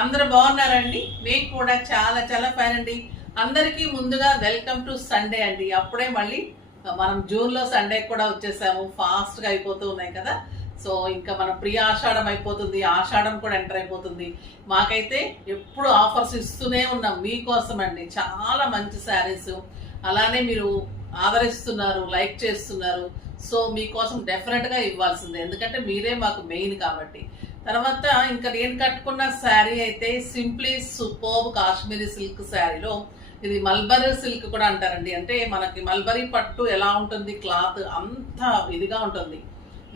అందరూ బాగున్నారండి. మేము కూడా చాలా చాలా ఫైన్ అండి. అందరికీ ముందుగా వెల్కమ్ టు సండే అండి. అప్పుడే మళ్ళీ మనం జూన్ లో సండే కూడా వచ్చేసాము. ఫాస్ట్ గా అయిపోతూ ఉన్నాయి కదా. సో ఇంకా మనం ప్రియ ఆషాఢం అయిపోతుంది, ఆషాఢం కూడా ఎంటర్ అయిపోతుంది. మాకైతే ఎప్పుడు ఆఫర్స్ ఇస్తూనే ఉన్నాం మీకోసం అండి. చాలా మంచి శారీస్, అలానే మీరు ఆదరిస్తున్నారు, లైక్ చేస్తున్నారు. సో మీకోసం డెఫినెట్ గా ఇవ్వాల్సిందే, ఎందుకంటే మీరే మాకు మెయిన్ కాబట్టి. తర్వాత ఇంకా నేను కట్టుకున్న శారీ అయితే సింప్లీ సూపర్బ్ కాశ్మీరీ సిల్క్ శారీలో, ఇది మల్బరీ సిల్క్ కూడా అంటారండి. అంటే మనకి మల్బరీ పట్టు ఎలా ఉంటుంది, క్లాత్ అంత ఇదిగా ఉంటుంది.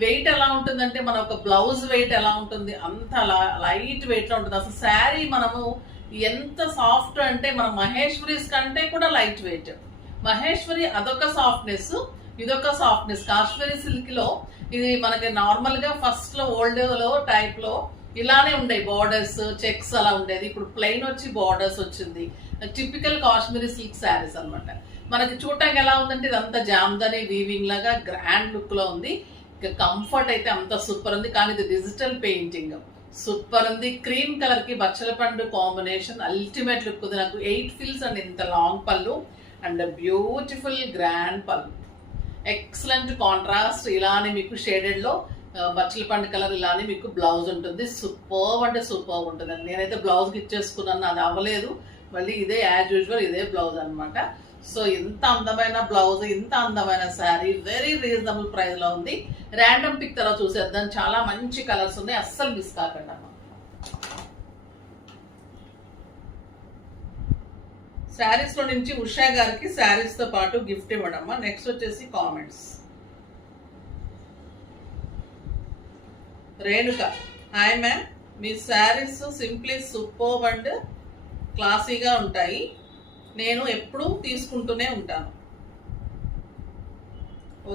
వెయిట్ ఎలా ఉంటుందంటే మన ఒక బ్లౌజ్ వెయిట్ ఎలా ఉంటుంది అంత లైట్ వెయిట్ లో ఉంటుంది. అసలు శారీ మనము ఎంత సాఫ్ట్ అంటే మన మహేశ్వరీస్ కంటే కూడా లైట్ వెయిట్. మహేశ్వరి అదొక సాఫ్ట్నెస్, ఇదొక సాఫ్ట్నెస్. కాశ్మీరీ సిల్క్ లో ఇది మనకి నార్మల్ గా ఫస్ట్ లో ఓల్డ్ లో టైప్ లో ఇలానే ఉండేవి, బార్డర్స్ చెక్స్ అలా ఉండేది. ఇప్పుడు ప్లెయిన్ వచ్చి బార్డర్స్ వచ్చింది. టిపికల్ కాశ్మీరీ సిల్క్ శారీస్ అనమాట. మనకి చూడటానికి ఎలా ఉందంటే ఇదంతా జామ్దాని వీవింగ్ లాగా గ్రాండ్ లుక్ లో ఉంది. కంఫర్ట్ అయితే అంత సూపర్ ఉంది. కానీ ఇది డిజిటల్ పెయింటింగ్ సూపర్ ఉంది. క్రీమ్ కలర్ కి బచ్చల పండు కాంబినేషన్ అల్టిమేట్ లుక్ ఉంది. నాకు 8 ఫిల్స్ అండ్ ఇంత లాంగ్ పళ్ళు అండ్ బ్యూటిఫుల్ గ్రాండ్ పళ్ళు, ఎక్సలెంట్ కాంట్రాస్ట్. ఇలానే మీకు షేడెడ్ లో బచ్చల పండు కలర్ ఇలానే మీకు బ్లౌజ్ ఉంటుంది. సూపర్ అంటే సూపర్ ఉంటుంది. నేనైతే బ్లౌజ్ ఇచ్చేసుకున్నాను, అది అవ్వలేదు. మళ్ళీ ఇదే యాజ్ యూజువల్ ఇదే బ్లౌజ్ అనమాట. సో ఇంత అందమైన బ్లౌజ్, ఇంత అందమైన శారీ వెరీ రీజనబుల్ ప్రైస్ లో ఉంది. ర్యాండమ్ పిక్ తర్వాత చూసేద్దాం. చాలా మంచి కలర్స్ ఉన్నాయి, అస్సలు మిస్ కాకండి అమ్మా. శారీస్ లో నుంచి ఉషా గారికి శారీస్ తో పాటు గిఫ్ట్ ఇవ్వడమ్మా. నెక్స్ట్ వచ్చేసి comments. Renuka, hi ma'am, me saris simply superb and క్లాసీగా ఉంటాయి. నేను ఎప్పుడూ తీసుకుంటూనే ఉంటాను.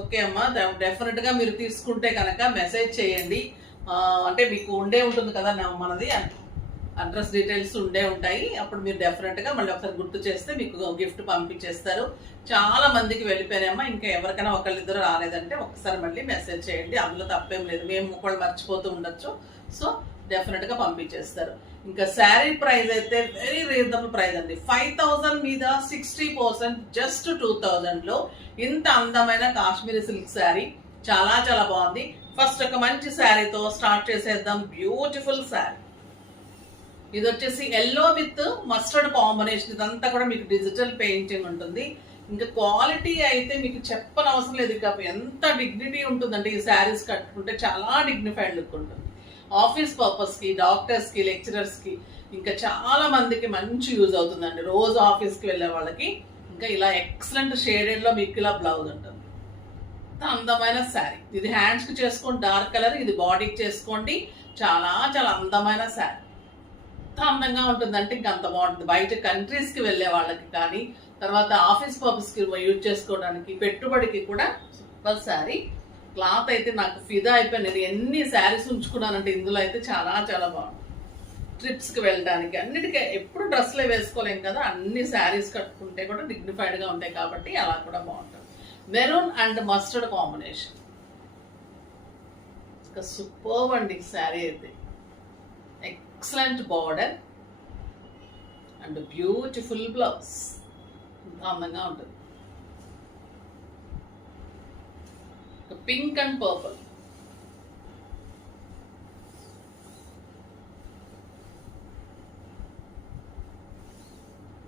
ఓకే అమ్మా, డెఫినెట్ గా మీరు తీసుకుంటే కనుక మెసేజ్ చేయండి. అంటే మీకు ఉండే ఉంటుంది కదా మనది అడ్రస్ డీటెయిల్స్ ఉండే ఉంటాయి. అప్పుడు మీరు డెఫినెట్ గా మళ్ళీ ఒకసారి గుర్తు చేస్తే మీకు గిఫ్ట్ పంపించేస్తారు. చాలా మందికి వెళ్ళిపోయామా, ఇంకా ఎవరికైనా ఒకళ్ళిద్దరు రాలేదంటే ఒకసారి మళ్ళీ మెసేజ్ చేయండి. అందులో తప్పేం లేదు, మేము ఒకళ్ళు మర్చిపోతూ ఉండొచ్చు. సో డెఫినెట్ గా పంపించేస్తారు. ఇంకా శారీ ప్రైస్ అయితే వెరీ రీజనబుల్ ప్రైస్ అండి. 5000 మీద 60% జస్ట్ 2000 లో ఇంత అందమైన కాశ్మీరీ సిల్క్ శారీ చాలా చాలా బాగుంది. ఫస్ట్ ఒక మంచి శారీతో స్టార్ట్ చేసేద్దాం. బ్యూటిఫుల్ శారీ. ఇది వచ్చేసి ఎల్లో విత్ మస్టర్డ్ కాంబినేషన్. ఇదంతా కూడా మీకు డిజిటల్ పెయింటింగ్ ఉంటుంది. ఇంకా క్వాలిటీ అయితే మీకు చెప్పనవసరం లేదు. ఇక ఎంత డిగ్నిటీ ఉంటుందంటే ఈ శారీస్ కట్టుకుంటే చాలా డిగ్నిఫైడ్ లుక్ ఉంటుంది. ఆఫీస్ పర్పస్ కి, డాక్టర్స్ కి, లెక్చరర్స్ కి ఇంకా చాలా మందికి మంచి యూజ్ అవుతుందండి. రోజు ఆఫీస్ కి వెళ్ళే వాళ్ళకి ఇంకా ఇలా ఎక్సలెంట్ షేడెడ్ లో మీకు ఇలా బ్లౌజ్ ఉంటుంది. అందమైన శారీ. ఇది హ్యాండ్స్ కి చేసుకోండి డార్క్ కలర్, ఇది బాడీకి చేసుకోండి. చాలా చాలా అందమైన శారీ. ఎంత అందంగా ఉంటుందంటే ఇంకా అంత బాగుంటుంది. బయట కంట్రీస్ కి వెళ్ళే వాళ్ళకి కానీ, తర్వాత ఆఫీస్ పర్పస్ కి యూజ్ చేసుకోవడానికి, పెట్టుబడికి కూడా సూపర్ శారీ. క్లాత్ అయితే నాకు ఫిదా అయిపోయింది. నేను ఎన్ని శారీస్ ఉంచుకున్నానంటే ఇందులో అయితే చాలా చాలా బాగుంది. ట్రిప్స్ కి వెళ్ళడానికి అన్నిటికీ ఎప్పుడు డ్రెస్లే వేసుకోలేం కదా, అన్ని శారీస్ కట్టుకుంటే కూడా డిగ్నిఫైడ్ గా ఉంటాయి కాబట్టి అలా కూడా బాగుంటుంది. Maroon and mustard combination super అండి శారీ అయితే. Excellent border and beautiful blouse, అందంగా ఉంటుంది. Pink and purple,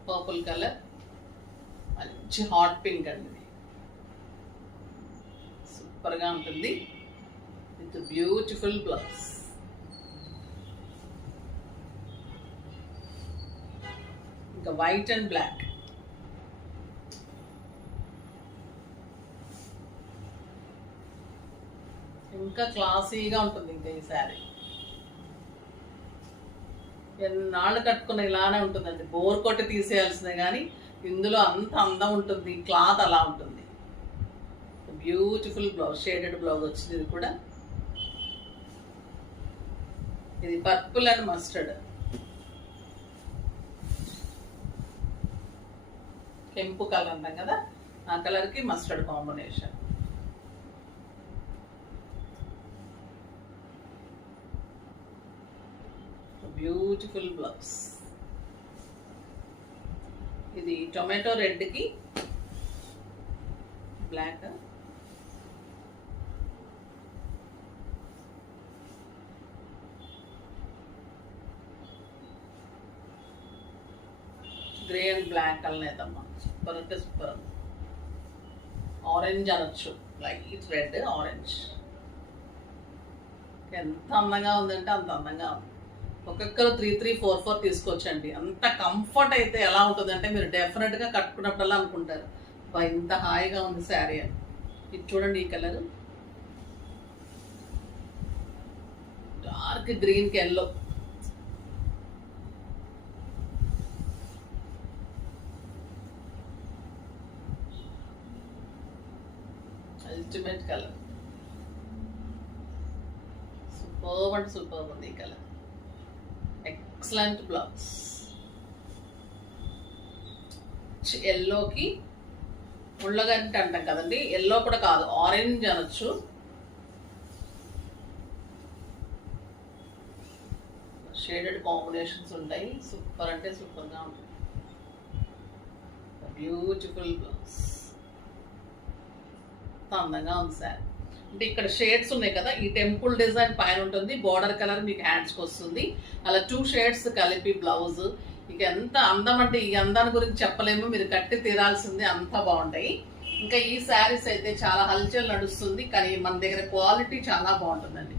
purple colour, మంచి హాట్ పింక్ అండి. సూపర్ గా ఉంటుంది విత్ బ్యూటిఫుల్ బ్లౌజ్. ఇంకా వైట్ అండ్ బ్లాక్. ఇంకా క్లాసీగా ఉంటుంది. ఇంకా ఈ శారీ ఎన్నాళ్ళు కట్టుకున్న ఇలానే ఉంటుందండి. బోర్ కొట్టి తీసేయాల్సిందే కానీ ఇందులో అంత అందం ఉంటుంది. క్లాత్ అలా ఉంటుంది. బ్యూటిఫుల్ బ్లౌజ్, షేడెడ్ బ్లౌజ్ వచ్చింది. ఇది కూడా ఇది పర్పుల్ అండ్ మస్టర్డ్, కెంపు కలర్ అంటాం కదా, ఆ కలర్ కి మస్టర్డ్ కాంబినేషన్. Beautiful blouse. ఇది టొమాటో రెడ్కి బ్లాక్, గ్రే అండ్ బ్లాక్ కలనేదమ్మా. సూపర్ అంటే సూపర్. ఆరెంజ్ అనొచ్చు, లైట్ రెడ్ ఆరెంజ్. ఎంత అందంగా ఉందంటే అంత అందంగా ఉంది. ఒక్కొక్కరు 3-3-4-4 తీసుకోవచ్చండి. అంత కంఫర్ట్ అయితే ఎలా ఉంటుంది అంటే మీరు డెఫినెట్గా కట్టుకున్నప్పుడల్లా అనుకుంటారు బా ఇంత హాయిగా ఉంది శారీ అని. ఇది చూడండి, ఈ కలర్ డార్క్ గ్రీన్కి ఎల్లో. అల్టిమేట్ కలర్, సూపర్ అంటే సూపర్ ఉంది ఈ కలర్. Excellent blouse. ఎల్లోకి ముళ్ళగంటి అంటాం కదండి, ఎల్లో కూడా కాదు, ఆరెంజ్ అనొచ్చు. షేడెడ్ కాంబినేషన్స్ ఉంటాయి. సూపర్ అంటే సూపర్గా ఉంటుంది. Beautiful blouse. అందంగా ఉంది సార్. అంటే ఇక్కడ షేడ్స్ ఉన్నాయి కదా, ఈ టెంపుల్ డిజైన్ పైన ఉంటుంది, బార్డర్ కలర్ మీకు హ్యాండ్స్కి వస్తుంది. అలా 2 షేడ్స్ కలిపి బ్లౌజ్. ఇక ఎంత అందం అంటే ఈ అందాన్ని గురించి చెప్పలేము, మీరు కట్టి తీరాల్సిందే, అంత బాగుంటాయి. ఇంకా ఈ శారీస్ అయితే చాలా హల్చల్ నడుస్తుంది, కానీ మన దగ్గర క్వాలిటీ చాలా బాగుంటుందండి.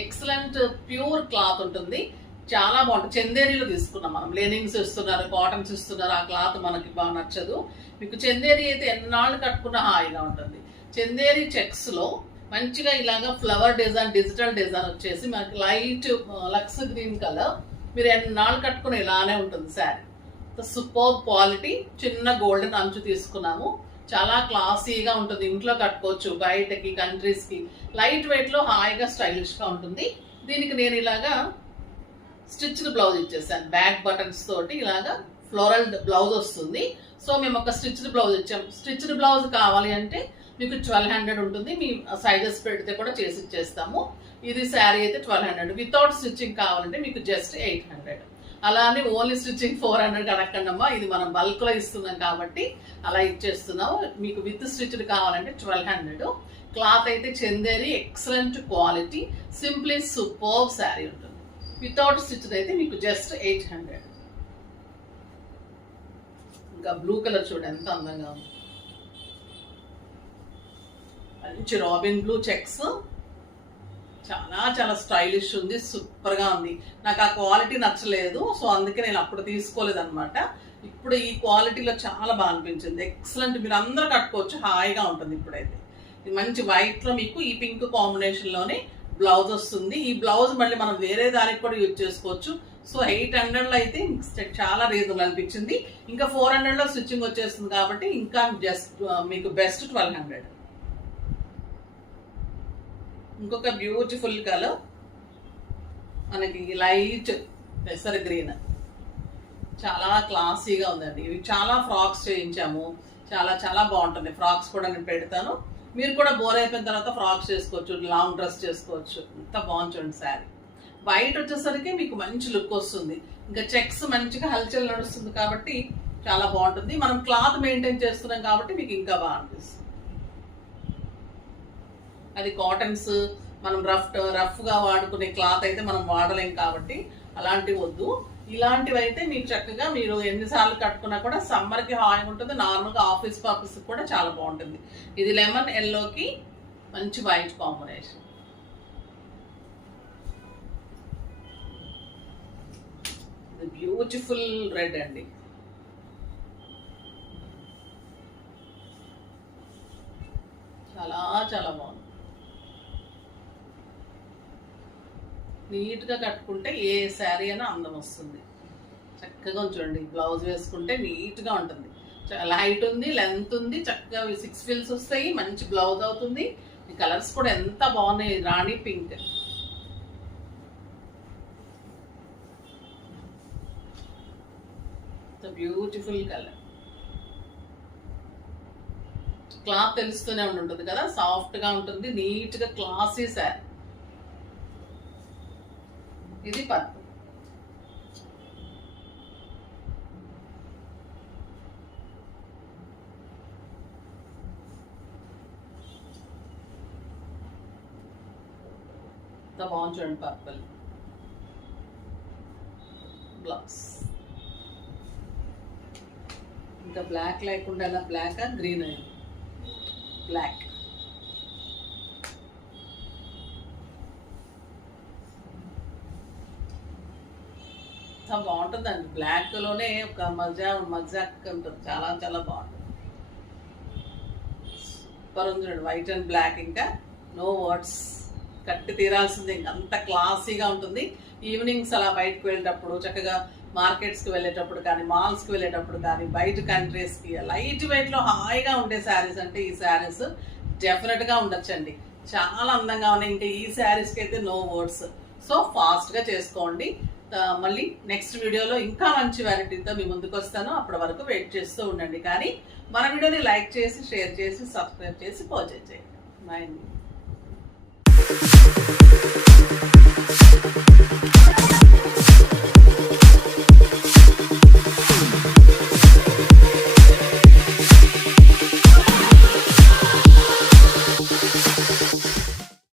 ఎక్సలెంట్ ప్యూర్ క్లాత్ ఉంటుంది, చాలా బాగుంటుంది. చందేరీలో తీసుకున్నాం మనం. లెనిన్స్ ఇస్తున్నారు, కాటన్స్ ఇస్తున్నారు, ఆ క్లాత్ మనకి బాగా నచ్చదు. మీకు చందేరీ అయితే ఎన్నాళ్ళు కట్టుకున్నా హాయిగా ఉంటుంది. చందేరీ చెక్స్లో మంచిగా ఇలాగా ఫ్లవర్ డిజైన్, డిజిటల్ డిజైన్ వచ్చేసి మనకి లైట్ లక్స్ గ్రీన్ కలర్. మీరు ఎన్నాళ్ళు కట్టుకుని ఇలానే ఉంటుంది శారీ. Super quality. చిన్న గోల్డెన్ అంచు తీసుకున్నాము, చాలా క్లాసీగా ఉంటుంది. ఇంట్లో కట్టుకోవచ్చు, బయటకి కంట్రీస్కి. లైట్ వెయిట్లో హాయిగా స్టైలిష్గా ఉంటుంది. దీనికి నేను ఇలాగా స్టిచ్డ్ బ్లౌజ్ ఇచ్చేసాను, బ్యాక్ బటన్స్ తోటి ఇలాగా ఫ్లోరల్ బ్లౌజ్ వస్తుంది. సో మేము ఒక స్టిచ్డ్ బ్లౌజ్ ఇచ్చాము. స్టిచ్డ్ బ్లౌజ్ కావాలి అంటే మీకు 1200 ఉంటుంది. మీ సైజెస్ పెడితే కూడా చేసి ఇచ్చేస్తాము. ఇది శారీ అయితే 1200. వితౌట్ స్టిచ్చింగ్ కావాలంటే మీకు జస్ట్ 800. అలా అని ఓన్లీ స్టిచ్చింగ్ 400 అడగండమ్మా. ఇది మనం బల్క్లో ఇస్తున్నాం కాబట్టి అలా ఇచ్చేస్తున్నాము. మీకు విత్ స్టిచ్డ్ కావాలంటే 1200. క్లాత్ అయితే Chanderi, excellent quality, simply super sari ఉంటుంది. వితౌట్ స్టిచ్డ్ అయితే మీకు జస్ట్ 800. ఇంకా బ్లూ కలర్ చూడండి ఎంత అందంగా ఉంది. మంచి రాబిన్ బ్లూ చెక్స్, చాలా చాలా స్టైలిష్ ఉంది, సూపర్గా ఉంది. నాకు ఆ క్వాలిటీ నచ్చలేదు, సో అందుకే నేను అప్పుడు తీసుకోలేదు అనమాట. ఇప్పుడు ఈ క్వాలిటీలో చాలా బాగా అనిపించింది. ఎక్సలెంట్, మీరు అందరూ కట్టుకోవచ్చు, హాయిగా ఉంటుంది. ఇప్పుడైతే ఇది మంచి వైట్లో మీకు ఈ పింక్ కాంబినేషన్లోనే బ్లౌజ్ వస్తుంది. ఈ బ్లౌజ్ మళ్ళీ మనం వేరే దానికి కూడా యూజ్ చేసుకోవచ్చు. సో 800లో అయితే చాలా రీజనబుల్ అనిపించింది. ఇంకా 400లో స్టిచ్చింగ్ వచ్చేస్తుంది కాబట్టి ఇంకా జస్ట్ మీకు బెస్ట్ 1200. ఇంకొక బ్యూటిఫుల్ కలర్ మనకి లైట్ పెసర్ గ్రీన్, చాలా క్లాసీగా ఉందండి. ఇవి చాలా ఫ్రాక్స్ చేయించాము, చాలా చాలా బాగుంటుంది. ఫ్రాక్స్ కూడా నేను పెడతాను, మీరు కూడా బోర్ అయిపోయిన తర్వాత ఫ్రాక్స్ చేసుకోవచ్చు, లాంగ్ డ్రెస్ చేసుకోవచ్చు. ఎంత బాగుంటుంది శారీ. వైట్ వచ్చేసరికి మీకు మంచి లుక్ వస్తుంది. ఇంకా చెక్స్ మంచిగా హల్చల్ నడుస్తుంది కాబట్టి చాలా బాగుంటుంది. మనం క్లాత్ మెయింటైన్ చేస్తున్నాం కాబట్టి మీకు ఇంకా బాగా అనిపిస్తుంది. అది కాటన్స్, మనం రఫ్గా వాడుకునే క్లాత్ అయితే మనం వాడలేం కాబట్టి అలాంటివి వద్దు. ఇలాంటివి అయితే మీకు చక్కగా మీరు ఎన్నిసార్లు కట్టుకున్నా కూడా సమ్మర్కి హాయిగా ఉంటుంది. నార్మల్గా ఆఫీస్ పర్పస్ కూడా చాలా బాగుంటుంది. ఇది లెమన్ ఎల్లోకి మంచి వైట్ కాంబినేషన్. ఇది బ్యూటిఫుల్ రెడ్ అండి. చాలా చాలా బాగుంది. నీట్గా కట్టుకుంటే ఏ శారీ అయినా అందం వస్తుంది. చక్కగా చూడండి, బ్లౌజ్ వేసుకుంటే నీట్గా ఉంటుంది. హైట్ ఉంది, లెంత్ ఉంది, చక్కగా 6 ఫిల్స్ వస్తాయి, మంచి బ్లౌజ్ అవుతుంది. ఈ కలర్స్ కూడా ఎంత బాగున్నాయి. రాణి పింక్, బ్యూటిఫుల్ కలర్. క్లాత్ తెలుస్తూనే ఉంటుంది కదా, సాఫ్ట్గా ఉంటుంది, నీట్గా క్లాసీ శారీ. ఇది పర్పుల్, ఎంత బాగుంది చూడండి, పర్పుల్ బ్లౌజ్. ఇంకా బ్లాక్ లేకుండా ఎలా బ్లాక్ గ్రీన్ అయ్యింది, బ్లాక్. బాగుంటుందండి, బ్లాక్ లోనే ఒక మజాక్ ఉంటుంది, చాలా చాలా బాగుంటుంది. సూపర్ ఉంది చూడండి, వైట్ అండ్ బ్లాక్. ఇంకా నో వర్డ్స్, కట్టి తీరాల్సింది. ఇంకా అంత క్లాసీగా ఉంటుంది. ఈవినింగ్స్ అలా బయటకు వెళ్ళేటప్పుడు, చక్కగా మార్కెట్స్కి వెళ్ళేటప్పుడు కానీ, మాల్స్కి వెళ్ళేటప్పుడు కానీ, బయట కంట్రీస్కి లైట్ వెయిట్లో హాయిగా ఉండే శారీస్ అంటే ఈ శారీస్ డెఫినెట్గా ఉండొచ్చండి. చాలా అందంగా ఉన్నాయి. ఇంకా ఈ శారీస్కి అయితే నో వర్డ్స్. సో ఫాస్ట్గా చేసుకోండి. మళ్ళీ నెక్స్ట్ వీడియోలో ఇంకా మంచి వెరైటీతో మీ ముందుకు వస్తాను. అప్పటి వరకు వెయిట్ చేస్తూ ఉండండి. కానీ మన వీడియోని లైక్ చేసి, షేర్ చేసి, సబ్స్క్రైబ్ చేసి పర్చేజ్ చేయండి. బాయ్ అండి.